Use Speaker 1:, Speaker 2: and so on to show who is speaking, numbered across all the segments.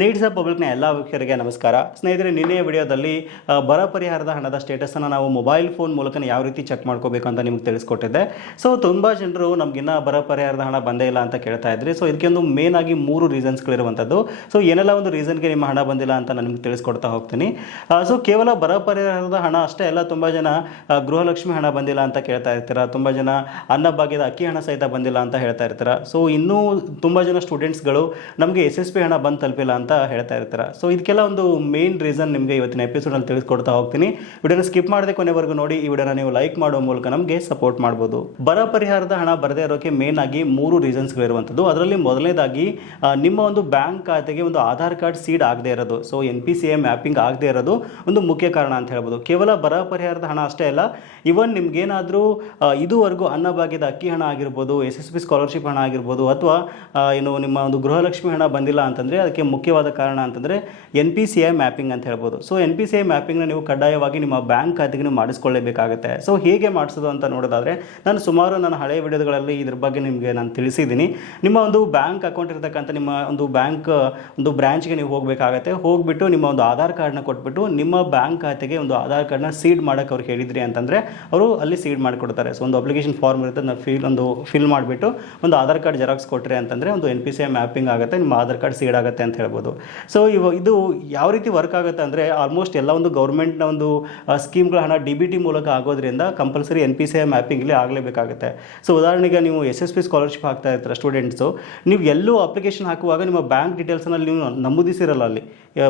Speaker 1: Needs ಪಬ್ಲಿಕ್ನ ಎಲ್ಲ ವೀಕ್ಷಕರಿಗೆ ನಮಸ್ಕಾರ. ಸ್ನೇಹಿತರೆ ನಿನ್ನೆಯ ವಿಡಿಯೋದಲ್ಲಿ ಬರ ಪರಿಹಾರದ ಹಣದ ಸ್ಟೇಟಸನ್ನು ನಾವು ಮೊಬೈಲ್ ಫೋನ್ ಮೂಲಕ ಯಾವ ರೀತಿ ಚೆಕ್ ಮಾಡ್ಕೋಬೇಕು ಅಂತ ನಿಮ್ಗೆ ತಿಳಿಸ್ಕೊಟ್ಟಿದ್ದೆ. ಸೊ, ತುಂಬ ಜನರು ನಮಗಿನ್ನ ಬರ ಪರಿಹಾರದ ಹಣ ಬಂದೇ ಇಲ್ಲ ಅಂತ ಕೇಳ್ತಾ ಇದ್ರಿ. ಸೊ ಇದಕ್ಕೆ ಒಂದು ಮೇನ್ ಆಗಿ ಮೂರು ರೀಸನ್ಸ್ಗಳಿರುವಂಥದ್ದು ಸೊ, ಏನೆಲ್ಲ ಒಂದು ರೀಸನ್ಗೆ ನಿಮ್ಮ ಹಣ ಬಂದಿಲ್ಲ ಅಂತ ನಾನು ನಿಮ್ಗೆ ತಿಳಿಸ್ಕೊಡ್ತಾ ಹೋಗ್ತೀನಿ. ಸೊ, ಕೇವಲ ಬರ ಪರಿಹಾರದ ಹಣ ಅಷ್ಟೇ ಅಲ್ಲ, ತುಂಬ ಜನ ಗೃಹಲಕ್ಷ್ಮಿ ಹಣ ಬಂದಿಲ್ಲ ಅಂತ ಕೇಳ್ತಾ ಇರ್ತೀರ? ತುಂಬ ಜನ ಅನ್ನಭಾಗ್ಯದ ಅಕ್ಕಿ ಹಣ ಸಹಿತ ಬಂದಿಲ್ಲ ಅಂತ ಹೇಳ್ತಾ ಇರ್ತೀರ? ಸೊ, ಇನ್ನೂ ತುಂಬ ಜನ ಸ್ಟೂಡೆಂಟ್ಸ್ಗಳು ನಮಗೆ ಎಸ್ ಎಸ್ ಪಿ ಹಣ ಬಂದು ತಲುಪಿಲ್ಲ ಅಂತ ಹೇಳ್ತಾ ಇರ್ತಾರೆ. ಸೊ ಇದಕ್ಕೆಲ್ಲ ಒಂದು ಮೇನ್ ರೀಸನ್ ನಿಮಗೆ ಇವತ್ತಿನ ಎಪಿಸೋಡಲ್ಲಿ ತಿಳಿಸ್ಕೊಡ್ತಾ ಹೋಗ್ತೀನಿ. ವಿಡಿಯೋನ ಸ್ಕಿಪ್ ಮಾಡದೆ ಕೊನೆವರೆಗೂ ನೋಡಿ, ಈ ವಿಡಿಯೋನ ನೀವು ಲೈಕ್ ಮಾಡೋ ಮೂಲಕ ನಮಗೆ ಸಪೋರ್ಟ್ ಮಾಡ್ಬೋದು. ಬರ ಪರಿಹಾರದ ಹಣ ಬರದೇ ಇರೋಕೆ ಮೇನ್ ಆಗಿ ಮೂರು ರೀಸನ್ಸ್ಗಳಿರುವಂಥದ್ದು ಅದರಲ್ಲಿ ಮೊದಲನೇದಾಗಿ ನಿಮ್ಮ ಒಂದು ಬ್ಯಾಂಕ್ ಖಾತೆಗೆ ಒಂದು ಆಧಾರ್ ಕಾರ್ಡ್ ಸೀಡ್ ಆಗದೆ ಇರೋದು. So N P C A mapping ಆಗದೆ ಇರೋದು ಒಂದು ಮುಖ್ಯ ಕಾರಣ ಅಂತ ಹೇಳ್ಬೋದು. ಕೇವಲ ಬರ ಪರಿಹಾರದ ಹಣ ಅಷ್ಟೇ ಅಲ್ಲ ಇವನ್ ನಿಮ್ಗೇನಾದರೂ ಇದುವರೆಗೂ ಅನ್ನಭಾಗ್ಯದ ಅಕ್ಕಿ ಹಣ ಆಗಿರ್ಬೋದು ಎಸ್ ಎಸ್ ಪಿ ಸ್ಕಾಲರ್ಶಿಪ್ ಹಣ ಆಗಿರ್ಬೋದು, ಅಥವಾ ಏನು ನಿಮ್ಮ ಒಂದು ಗೃಹಲಕ್ಷ್ಮಿ ಹಣ ಬಂದಿಲ್ಲ ಅಂತಂದರೆ, ಅದಕ್ಕೆ ಮುಖ್ಯವಾದ ಕಾರಣ ಅಂತಂದರೆ N P C I mapping ಅಂತ ಹೇಳ್ಬೋದು. So N P C I ಮ್ಯಾಪಿಂಗ್ನ ನೀವು ಕಡ್ಡಾಯವಾಗಿ ನಿಮ್ಮ ಬ್ಯಾಂಕ್ ಖಾತೆಗೆ ನೀವು ಮಾಡಿಸ್ಕೊಳ್ಳೇಬೇಕಾಗುತ್ತೆ. ಸೊ ಹೇಗೆ ಮಾಡಿಸೋದು ಅಂತ ನೋಡೋದಾದರೆ, ನಾನು ಸುಮಾರು ನನ್ನ ಹಳೆಯ ವಿಡಿಯೋಗಳಲ್ಲಿ ಇದ್ರ ಬಗ್ಗೆ ನಿಮಗೆ ನಾನು ತಿಳಿಸಿದ್ದೀನಿ. ನಿಮ್ಮ ಒಂದು ಬ್ಯಾಂಕ್ ಅಕೌಂಟ್ ಇರತಕ್ಕಂಥ ನಿಮ್ಮ ಒಂದು ಬ್ಯಾಂಕ್ ಒಂದು ಬ್ರಾಂಚ್ಗೆ ನೀವು ಹೋಗಬೇಕಾಗತ್ತೆ. ಹೋಗ್ಬಿಟ್ಟು ನಿಮ್ಮ ಒಂದು ಆಧಾರ್ ಕಾರ್ಡ್ನ ಕೊಟ್ಬಿಟ್ಟು ನಿಮ್ಮ ಬ್ಯಾಂಕ್ ಖಾತೆಗೆ ಒಂದು ಆಧಾರ್ ಕಾರ್ಡ್ನ ಸೀಡ್ ಮಾಡೋಕೆ ಅವ್ರು ಹೇಳಿದ್ರಿ ಅಂತಂದರೆ, ಅವರು ಅಲ್ಲಿ ಸೀಡ್ ಮಾಡಿಕೊಡ್ತಾರೆ. ಸೊ ಒಂದು ಅಪ್ಲಿಕೇಶನ್ ಫಾರ್ಮ್ ಇರುತ್ತೆ ನಾವು ಫಿಲ್ ಒಂದು ಫಿಲ್ ಮಾಡಿಬಿಟ್ಟು ಒಂದು ಆಧಾರ್ ಕಾರ್ಡ್ ಜೆರಾಕ್ಸ್ ಕೊಟ್ಟರೆ ಅಂತಂದರೆ ಒಂದು N P C I mapping ಆಗುತ್ತೆ, ನಿಮ್ಮ ಆಧಾರ್ ಕಾರ್ಡ್ ಸೀಡ್ ಆಗುತ್ತೆ ಅಂತ ಹೇಳ್ಬೋದು. ಸೊ ಇವ ಇದು ಯಾವ ರೀತಿ ವರ್ಕ್ ಆಗುತ್ತೆ ಅಂದರೆ ಆಲ್ಮೋಸ್ಟ್ ಎಲ್ಲ ಒಂದು ಗೌರ್ಮೆಂಟ್ನ ಒಂದು ಸ್ಕೀಮ್ಗಳ ಹಣ ಡಿ ಬಿ ಟಿ ಮೂಲಕ ಆಗೋದ್ರಿಂದ compulsory N P C I mapping ಇಲ್ಲಿ ಆಗಲೇಬೇಕಾಗುತ್ತೆ. ಸೊ ಉದಾಹರಣೆಗೆ ನೀವು ಎಸ್ ಎಸ್ ಪಿ ಸ್ಕಾಲರ್ಶಿಪ್ ಹಾಕ್ತಾ ಇರ್ತಾರೆ ಸ್ಟೂಡೆಂಟ್ಸು ನೀವು ಎಲ್ಲೂ ಅಪ್ಲಿಕೇಶನ್ ಹಾಕುವಾಗ ನಿಮ್ಮ ಬ್ಯಾಂಕ್ ಡೀಟೇಲ್ಸನ್ನ ನೀವು ನಮೂದಿಸಿರಲ್ಲ ಅಲ್ಲಿ.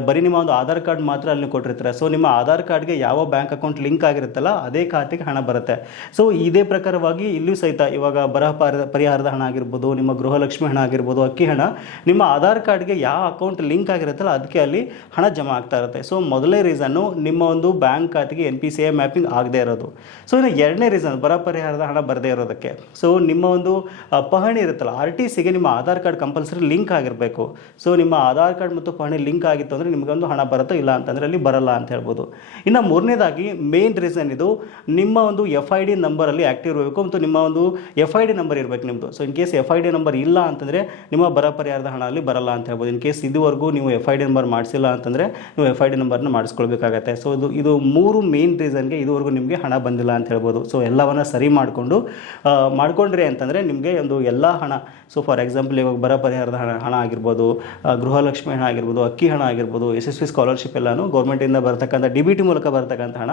Speaker 1: ಬರೀ ನಿಮ್ಮ ಒಂದು ಆಧಾರ್ ಕಾರ್ಡ್ ಮಾತ್ರ ಅಲ್ಲಿ ಕೊಟ್ಟಿರ್ತಾರೆ. ಸೊ ನಿಮ್ಮ ಆಧಾರ್ ಕಾರ್ಡ್ಗೆ ಯಾವ ಬ್ಯಾಂಕ್ ಅಕೌಂಟ್ ಲಿಂಕ್ ಆಗಿರುತ್ತಲ್ಲ, ಅದೇ ಖಾತೆಗೆ ಹಣ ಬರುತ್ತೆ. ಸೊ ಇದೇ ಪ್ರಕಾರವಾಗಿ ಇಲ್ಲೂ ಸಹಿತ ಇವಾಗ ಬರಹ ಪರಿಹಾರದ ಹಣ ಆಗಿರ್ಬೋದು, ನಿಮ್ಮ ಗೃಹಲಕ್ಷ್ಮಿ ಹಣ ಆಗಿರ್ಬೋದು, ಅಕ್ಕಿ ಹಣ, ನಿಮ್ಮ ಆಧಾರ್ ಕಾರ್ಡ್ಗೆ ಯಾವ ಅಕೌಂಟ್ ಲಿಂಕ್ ಆಗಿರುತ್ತಲ್ಲ, ಅದಕ್ಕೆ ಅಲ್ಲಿ ಹಣ ಜಮಾ ಆಗ್ತಾ ಇರುತ್ತೆ. ಸೊ ಮೊದಲನೇ ರೀಸನ್ನು ನಿಮ್ಮ ಒಂದು ಬ್ಯಾಂಕ್ ಖಾತೆಗೆ ಎನ್ ಪಿ ಮ್ಯಾಪಿಂಗ್ ಆಗದೆ ಇರೋದು. ಸೊ ಇನ್ನು ಎರಡನೇ ರೀಸನ್ ಬರ ಪರಿಹಾರದ ಹಣ ಬರದೇ ಇರೋದಕ್ಕೆ. ಸೊ ನಿಮ್ಮ ಒಂದು ಪಹಣಿ ಇರುತ್ತಲ್ಲ ಆರ್ ಟಿ ಸಿಗೆ ನಿಮ್ಮ ಆಧಾರ್ ಕಾರ್ಡ್ ಕಂಪಲ್ಸರಿ ಲಿಂಕ್ ಆಗಿರಬೇಕು. ಸೊ ನಿಮ್ಮ ಆಧಾರ್ ಕಾರ್ಡ್ ಮತ್ತು ಪಹಣಿ ಲಿಂಕ್ ಆಗಿತ್ತು ಅಂದರೆ ನಿಮಗೊಂದು ಹಣ ಬರುತ್ತೋ ಇಲ್ಲ ಅಂತಂದರೆ ಅಲ್ಲಿ ಬರಲ್ಲ ಅಂತ ಹೇಳ್ಬೋದು. ಇನ್ನು ಮೂರನೇದಾಗಿ ಮೇನ್ ರೀಸನ್ ಇದು, ನಿಮ್ಮ ಒಂದು ಎಫ್ ಐ ಡಿ ನಂಬರಲ್ಲಿ ಆ್ಯಕ್ಟಿವ್ ಇರಬೇಕು ಮತ್ತು ನಿಮ್ಮ ಒಂದು ಎಫ್ ಐ ಡಿ ನಂಬರ್ ಇರಬೇಕು ನಿಮ್ಮದು so in case F I D number ಇಲ್ಲ ಅಂತಂದರೆ ನಿಮ್ಮ ಬರ ಪರಿಹಾರದ ಹಣ ಅಲ್ಲಿ ಬರಲ್ಲ ಅಂತ ಹೇಳ್ಬೋದು. ಇನ್ ಕೇಸ್ ಇದುವರೆಗೂ ನೀವು ಎಫ್ ಐ ಡಿ ನಂಬರ್ ಮಾಡಿಸಿಲ್ಲ ಅಂತಂದರೆ ನೀವು ಎಫ್ ಐ ಡಿ ನಂಬರ್ನ ಮಾಡಿಸ್ಕೊಳ್ಬೇಕಾಗತ್ತೆ. ಸೊ ಇದು ಇದು ಮೂರು ಮೇನ್ ರೀಸನ್ಗೆ ಇದುವರೆಗೂ ನಿಮಗೆ ಹಣ ಬಂದಿಲ್ಲ ಅಂತ ಹೇಳ್ಬೋದು. ಸೊ ಎಲ್ಲವನ್ನ ಸರಿ ಮಾಡಿಕೊಂಡು ಮಾಡ್ಕೊಂಡ್ರಿ ಅಂತಂದರೆ ನಿಮಗೆ ಒಂದು ಎಲ್ಲ ಹಣ ಸೊ ಫಾರ್ ಎಕ್ಸಾಂಪಲ್ ಇವಾಗ ಬರ ಪರಿಹಾರದ ಹಣ ಹಣ ಆಗಿರ್ಬೋದು ಗೃಹಲಕ್ಷ್ಮಿ ಹಣ ಆಗಿರ್ಬೋದು, ಅಕ್ಕಿ ಹಣ ಆಗಿರ್ಬೋದು ಪಿ ಸ್ಕಾಲರ್ಶಿಪ್ ಎಲ್ಲನೂ ಗೌರ್ಮೆಂಟಿಂದ ಬರ್ತಕ್ಕಂಥ ಡಿ ಬಿ ಟಿ ಮೂಲಕ ಬರ್ತಕ್ಕಂಥ ಹಣ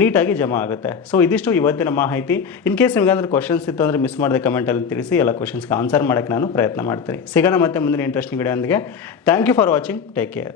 Speaker 1: ನೀಟಾಗಿ ಜಮಾ ಆಗುತ್ತೆ. ಸೊ ಇದಿಷ್ಟು ಇವತ್ತಿನ ಮಾಹಿತಿ. ಇನ್ ಕೇಸ್ ನಿಮಗಂದ್ರೆ ಕ್ವಶನ್ಸ್ ಇತ್ತು ಅಂದರೆ ಮಿಸ್ ಮಾಡಿದೆ ಕಮೆಂಟಲ್ಲಿ ತಿಳಿಸಿ, ಎಲ್ಲ ಕ್ವಶನ್ಸ್ಗೆ ಆನ್ಸರ್ ಮಾಡೋಕ್ಕೆ ನಾನು ಪ್ರಯತ್ನ ಮಾಡ್ತೀನಿ. ಸಿಗೋಣ ಮತ್ತೆ ಮುಂದಿನ interesting video thank you thank you for watching take care